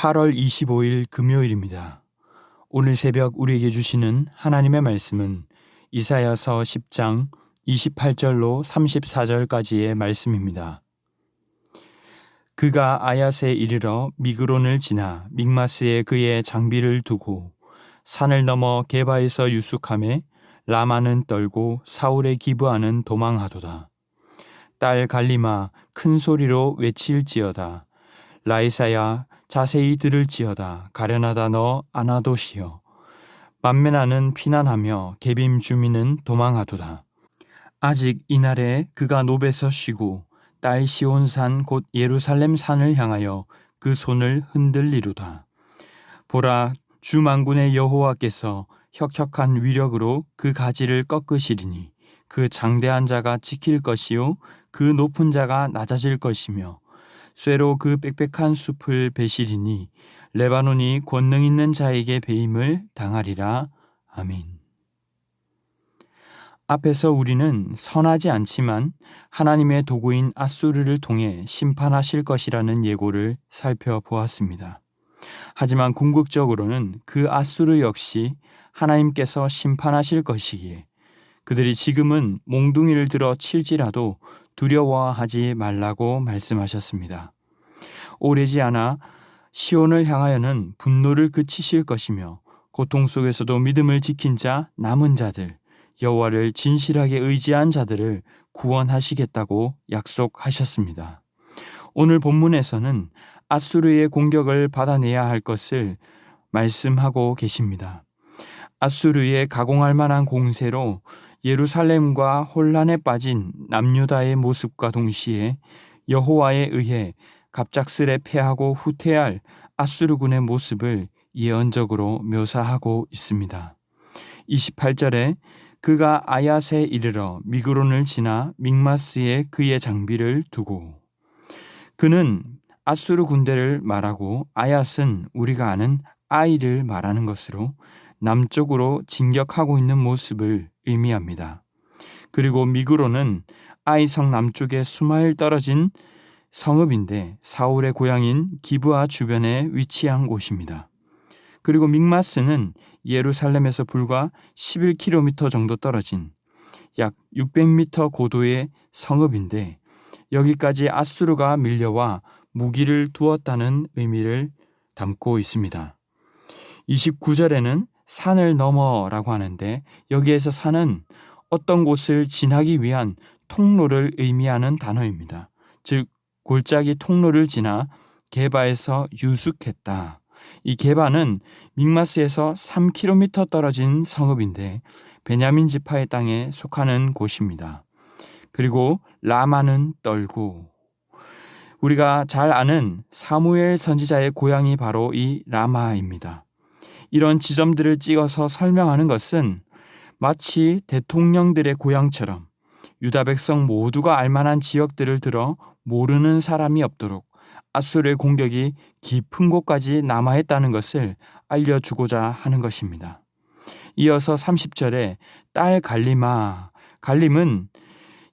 8월 25일 금요일입니다. 오늘 새벽 우리에게 주시는 하나님의 말씀은 이사야서 10장 28절로 34절까지의 말씀입니다. 그가 아얏에 이르러 미그론을 지나 믹마스에 그의 장비를 두고 산을 넘어 게바에서 유숙하매 라마는 떨고 사울의 기브아는 도망하도다. 딸 갈리마 큰 소리로 외칠지어다. 라이사야 자세히 들을지어다. 가련하다 너 아나돗이여. 만메나는 피난하며 게빔 주민은 도망하도다. 아직 이날에 그가 노베서 쉬고 딸 시온산 곧 예루살렘 산을 향하여 그 손을 흔들리로다. 보라, 주 만군의 여호와께서 혁혁한 위력으로 그 가지를 꺾으시리니 그 장대한 자가 지킬 것이요 그 높은 자가 낮아질 것이며 쇠로 그 빽빽한 숲을 베시리니 레바논이 권능 있는 자에게 배임을 당하리라. 아멘. 앞에서 우리는 선하지 않지만 하나님의 도구인 앗수르를 통해 심판하실 것이라는 예고를 살펴보았습니다. 하지만 궁극적으로는 그 앗수르 역시 하나님께서 심판하실 것이기에 그들이 지금은 몽둥이를 들어 칠지라도 두려워하지 말라고 말씀하셨습니다. 오래지 않아 시온을 향하여는 분노를 그치실 것이며 고통 속에서도 믿음을 지킨 자 남은 자들 여호와를 진실하게 의지한 자들을 구원하시겠다고 약속하셨습니다. 오늘 본문에서는 앗수르의 공격을 받아내야 할 것을 말씀하고 계십니다. 앗수르의 가공할 만한 공세로 예루살렘과 혼란에 빠진 남유다의 모습과 동시에 여호와에 의해 갑작스레 패하고 후퇴할 앗수르군의 모습을 예언적으로 묘사하고 있습니다. 28절에 그가 아얏에 이르러 미그론을 지나 믹마스에 그의 장비를 두고, 그는 앗수르 군대를 말하고 아얏은 우리가 아는 아이를 말하는 것으로 남쪽으로 진격하고 있는 모습을 의미합니다. 그리고 미그론은 아이성 남쪽에 수마일 떨어진 성읍인데 사울의 고향인 기브아 주변에 위치한 곳입니다. 그리고 믹마스는 예루살렘에서 불과 11km 정도 떨어진 약 600m 고도의 성읍인데 여기까지 앗수르가 밀려와 무기를 두었다는 의미를 담고 있습니다. 29절에는 산을 넘어라고 하는데 여기에서 산은 어떤 곳을 지나기 위한 통로를 의미하는 단어입니다. 즉 골짜기 통로를 지나 게바에서 유숙했다. 이 게바는 믹마스에서 3km 떨어진 성읍인데 베냐민 지파의 땅에 속하는 곳입니다. 그리고 라마는 떨고, 우리가 잘 아는 사무엘 선지자의 고향이 바로 이 라마입니다. 이런 지점들을 찍어서 설명하는 것은 마치 대통령들의 고향처럼 유다 백성 모두가 알만한 지역들을 들어 모르는 사람이 없도록 앗수르의 공격이 깊은 곳까지 남아있다는 것을 알려주고자 하는 것입니다. 이어서 30절에 딸 갈리마, 갈림은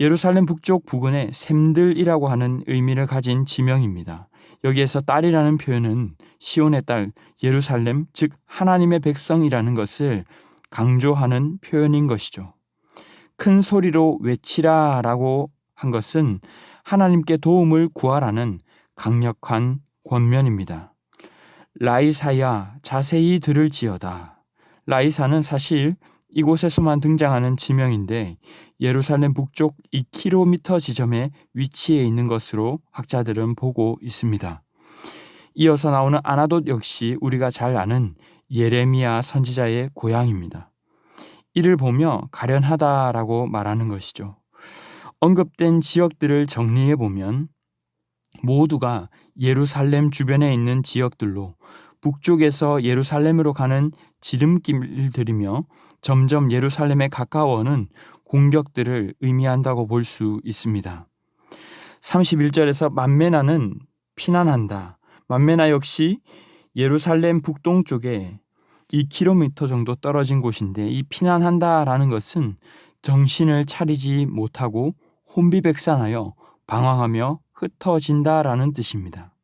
예루살렘 북쪽 부근의 샘들이라고 하는 의미를 가진 지명입니다. 여기에서 딸이라는 표현은 시온의 딸 예루살렘, 즉 하나님의 백성이라는 것을 강조하는 표현인 것이죠. 큰 소리로 외치라 라고 한 것은 하나님께 도움을 구하라는 강력한 권면입니다. 라이사야 자세히 들을지어다. 라이사는 사실 이곳에서만 등장하는 지명인데 예루살렘 북쪽 2km 지점에 위치해 있는 것으로 학자들은 보고 있습니다. 이어서 나오는 아나돗 역시 우리가 잘 아는 예레미야 선지자의 고향입니다. 이를 보며 가련하다라고 말하는 것이죠. 언급된 지역들을 정리해 보면 모두가 예루살렘 주변에 있는 지역들로 북쪽에서 예루살렘으로 가는 지름길들이며 점점 예루살렘에 가까워오는 공격들을 의미한다고 볼 수 있습니다. 31절에서 만메나는 피난한다. 만메나 역시 예루살렘 북동쪽에 2km 정도 떨어진 곳인데 이 피난한다라는 것은 정신을 차리지 못하고 혼비백산하여 방황하며 흩어진다라는 뜻입니다.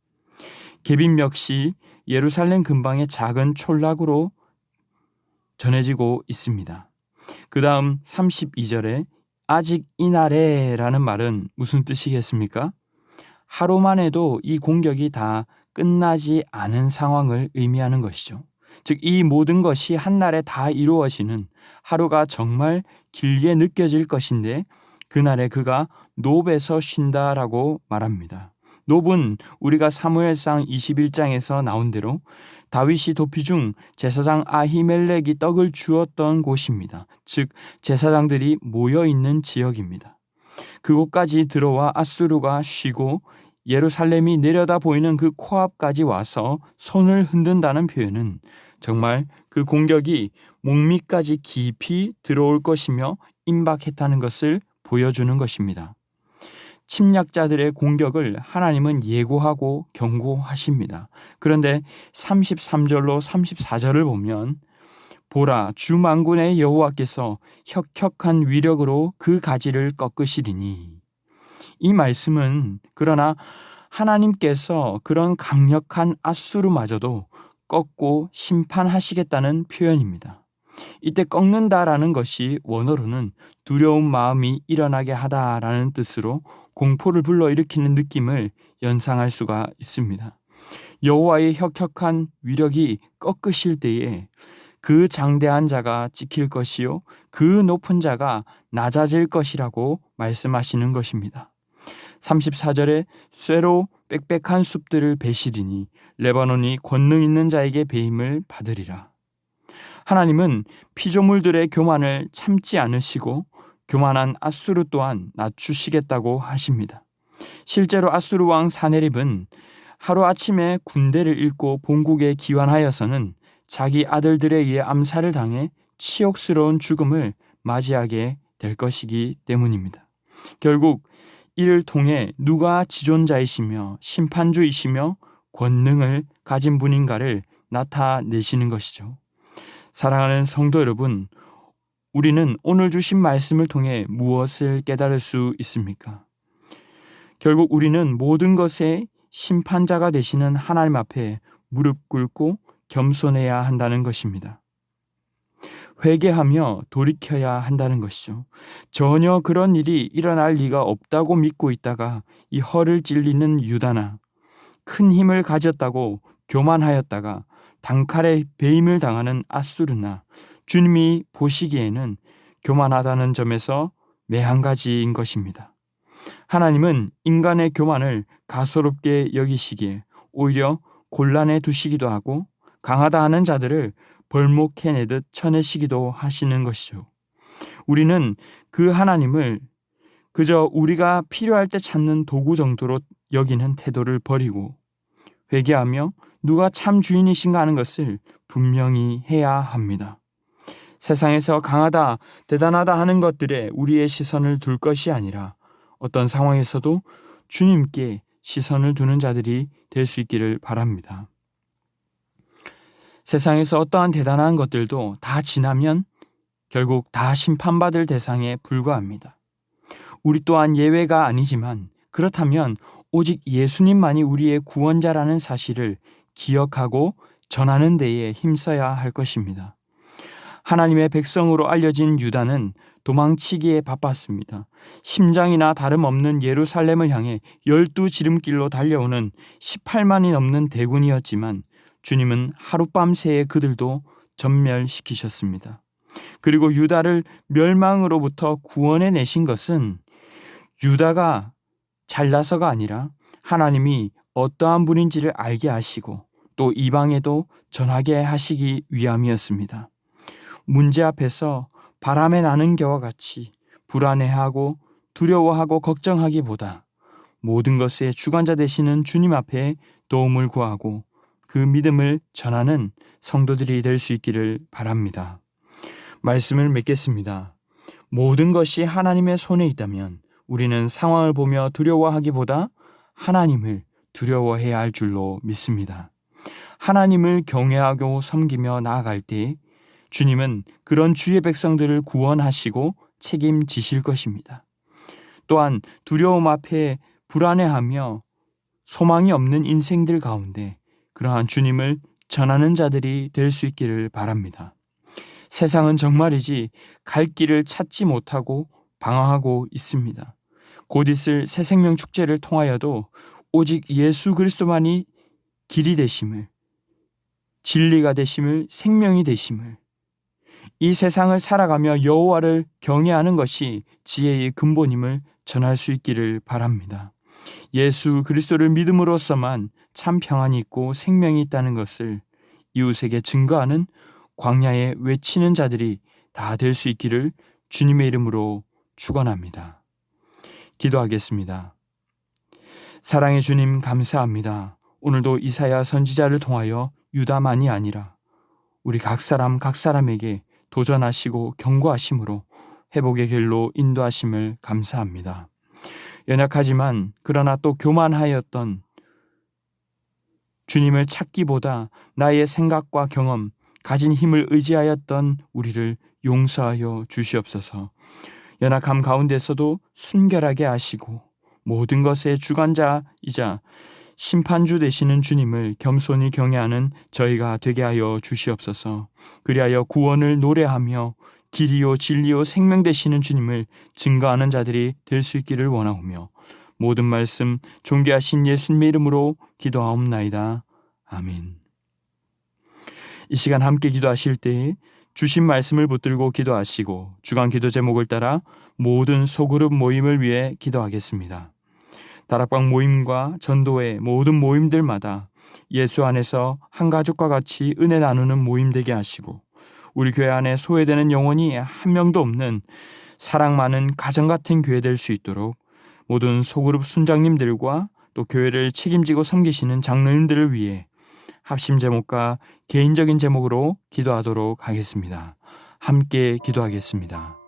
게빔 역시 예루살렘 근방의 작은 촌락으로 전해지고 있습니다. 그 다음 32절에 아직 이날에라는 말은 무슨 뜻이겠습니까? 하루만 해도 이 공격이 다 끝나지 않은 상황을 의미하는 것이죠. 즉, 이 모든 것이 한날에 다 이루어지는 하루가 정말 길게 느껴질 것인데 그날에 그가 놉에서 쉰다라고 말합니다. 놉은 우리가 사무엘상 21장에서 나온 대로 다윗이 도피 중 제사장 아히멜렉이 떡을 주었던 곳입니다. 즉, 제사장들이 모여있는 지역입니다. 그곳까지 들어와 아수르가 쉬고 예루살렘이 내려다 보이는 그 코앞까지 와서 손을 흔든다는 표현은 정말 그 공격이 목밑까지 깊이 들어올 것이며 임박했다는 것을 보여주는 것입니다. 침략자들의 공격을 하나님은 예고하고 경고하십니다. 그런데 33절로 34절을 보면 보라, 주 만군의 여호와께서 혁혁한 위력으로 그 가지를 꺾으시리니, 이 말씀은 그러나 하나님께서 그런 강력한 아수르마저도 꺾고 심판하시겠다는 표현입니다. 이때 꺾는다라는 것이 원어로는 두려운 마음이 일어나게 하다라는 뜻으로 공포를 불러일으키는 느낌을 연상할 수가 있습니다. 여호와의 혁혁한 위력이 꺾으실 때에 그 장대한 자가 찍힐 것이요 그 높은 자가 낮아질 것이라고 말씀하시는 것입니다. 34절에 쇠로 빽빽한 숲들을 베시리니 레바논이 권능 있는 자에게 배임을 받으리라. 하나님은 피조물들의 교만을 참지 않으시고 교만한 아수르 또한 낮추시겠다고 하십니다. 실제로 아수르 왕 사네립은 하루아침에 군대를 잃고 본국에 귀환하여서는 자기 아들들에 의해 암살을 당해 치욕스러운 죽음을 맞이하게 될 것이기 때문입니다. 결국 이를 통해 누가 지존자이시며 심판주이시며 권능을 가진 분인가를 나타내시는 것이죠. 사랑하는 성도 여러분, 우리는 오늘 주신 말씀을 통해 무엇을 깨달을 수 있습니까? 결국 우리는 모든 것의 심판자가 되시는 하나님 앞에 무릎 꿇고 겸손해야 한다는 것입니다. 회개하며 돌이켜야 한다는 것이죠. 전혀 그런 일이 일어날 리가 없다고 믿고 있다가 이 허를 찔리는 유다나 큰 힘을 가졌다고 교만하였다가 단칼에 배임을 당하는 아수르나 주님이 보시기에는 교만하다는 점에서 매한가지인 것입니다. 하나님은 인간의 교만을 가소롭게 여기시기에 오히려 곤란해 두시기도 하고 강하다 하는 자들을 벌목해내듯 쳐내시기도 하시는 것이죠. 우리는 그 하나님을 그저 우리가 필요할 때 찾는 도구 정도로 여기는 태도를 버리고 회개하며 누가 참 주인이신가 하는 것을 분명히 해야 합니다. 세상에서 강하다, 대단하다 하는 것들에 우리의 시선을 둘 것이 아니라 어떤 상황에서도 주님께 시선을 두는 자들이 될 수 있기를 바랍니다. 세상에서 어떠한 대단한 것들도 다 지나면 결국 다 심판받을 대상에 불과합니다. 우리 또한 예외가 아니지만 그렇다면 오직 예수님만이 우리의 구원자라는 사실을 기억하고 전하는 데에 힘써야 할 것입니다. 하나님의 백성으로 알려진 유다는 도망치기에 바빴습니다. 심장이나 다름없는 예루살렘을 향해 12지름길로 달려오는 18만이 넘는 대군이었지만 주님은 하룻밤 새에 그들도 전멸시키셨습니다. 그리고 유다를 멸망으로부터 구원해 내신 것은 유다가 잘나서가 아니라 하나님이 어떠한 분인지를 알게 하시고 또 이방에도 전하게 하시기 위함이었습니다. 문제 앞에서 바람에 나는 겨와 같이 불안해하고 두려워하고 걱정하기보다 모든 것의 주관자 되시는 주님 앞에 도움을 구하고 그 믿음을 전하는 성도들이 될 수 있기를 바랍니다. 말씀을 맺겠습니다. 모든 것이 하나님의 손에 있다면 우리는 상황을 보며 두려워하기보다 하나님을 두려워해야 할 줄로 믿습니다. 하나님을 경외하고 섬기며 나아갈 때 주님은 그런 주의 백성들을 구원하시고 책임지실 것입니다. 또한 두려움 앞에 불안해하며 소망이 없는 인생들 가운데 그러한 주님을 전하는 자들이 될 수 있기를 바랍니다. 세상은 정말이지 갈 길을 찾지 못하고 방황하고 있습니다. 곧 있을 새 생명 축제를 통하여도 오직 예수 그리스도만이 길이 되심을, 진리가 되심을, 생명이 되심을, 이 세상을 살아가며 여호와를 경외하는 것이 지혜의 근본임을 전할 수 있기를 바랍니다. 예수 그리스도를 믿음으로써만 참 평안이 있고 생명이 있다는 것을 이웃에게 증거하는 광야에 외치는 자들이 다 될 수 있기를 주님의 이름으로 축원합니다. 기도하겠습니다. 사랑의 주님 감사합니다. 오늘도 이사야 선지자를 통하여 유다만이 아니라 우리 각 사람에게 도전하시고 경고하심으로 회복의 길로 인도하심을 감사합니다. 연약하지만 그러나 또 교만하였던 주님을 찾기보다 나의 생각과 경험, 가진 힘을 의지하였던 우리를 용서하여 주시옵소서. 연약함 가운데서도 순결하게 하시고 모든 것의 주관자이자 심판주 되시는 주님을 겸손히 경외하는 저희가 되게 하여 주시옵소서. 그리하여 구원을 노래하며 길이요 진리요 생명 되시는 주님을 증거하는 자들이 될 수 있기를 원하오며 모든 말씀 존귀하신 예수님의 이름으로 기도하옵나이다. 아멘. 이 시간 함께 기도하실 때에 주신 말씀을 붙들고 기도하시고 주간 기도 제목을 따라 모든 소그룹 모임을 위해 기도하겠습니다. 다락방 모임과 전도회 모든 모임들마다 예수 안에서 한 가족과 같이 은혜 나누는 모임 되게 하시고 우리 교회 안에 소외되는 영혼이 한 명도 없는 사랑 많은 가정 같은 교회 될 수 있도록 모든 소그룹 순장님들과 또 교회를 책임지고 섬기시는 장로님들을 위해 합심 제목과 개인적인 제목으로 기도하도록 하겠습니다. 함께 기도하겠습니다.